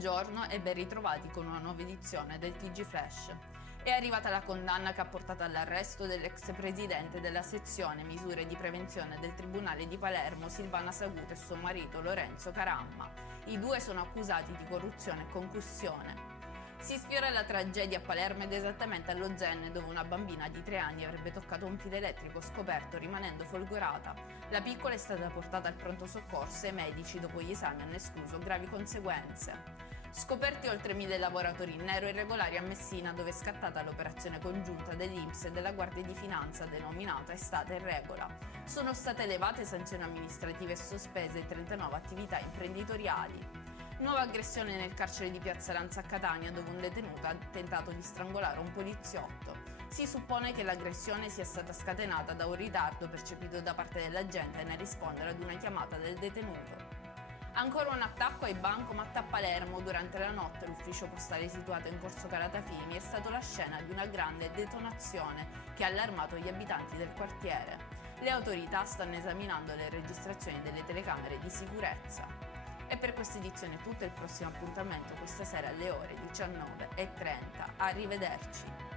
Buongiorno e ben ritrovati con una nuova edizione del TG Flash. È arrivata la condanna che ha portato all'arresto dell'ex presidente della sezione misure di prevenzione del Tribunale di Palermo, Silvana Saguto, e suo marito Lorenzo Caramma. I due sono accusati di corruzione e concussione. Si sfiora la tragedia a Palermo ed esattamente allo Zen, dove una bambina di 3 anni avrebbe toccato un filo elettrico scoperto rimanendo folgorata. La piccola è stata portata al pronto soccorso e i medici dopo gli esami hanno escluso gravi conseguenze. Scoperti oltre 1000 lavoratori in nero irregolari a Messina, dove è scattata l'operazione congiunta dell'INPS e della Guardia di Finanza denominata Estate in Regola. Sono state elevate sanzioni amministrative e sospese 39 attività imprenditoriali. Nuova aggressione nel carcere di Piazza Lanza a Catania, dove un detenuto ha tentato di strangolare un poliziotto. Si suppone che l'aggressione sia stata scatenata da un ritardo percepito da parte dell'agente nel rispondere ad una chiamata del detenuto. Ancora un attacco ai bancomat a Palermo. Durante la notte l'ufficio postale situato in corso Calatafimi è stato la scena di una grande detonazione che ha allarmato gli abitanti del quartiere. Le autorità stanno esaminando le registrazioni delle telecamere di sicurezza. E per questa edizione è tutto, il prossimo appuntamento questa sera alle ore 19:30. Arrivederci!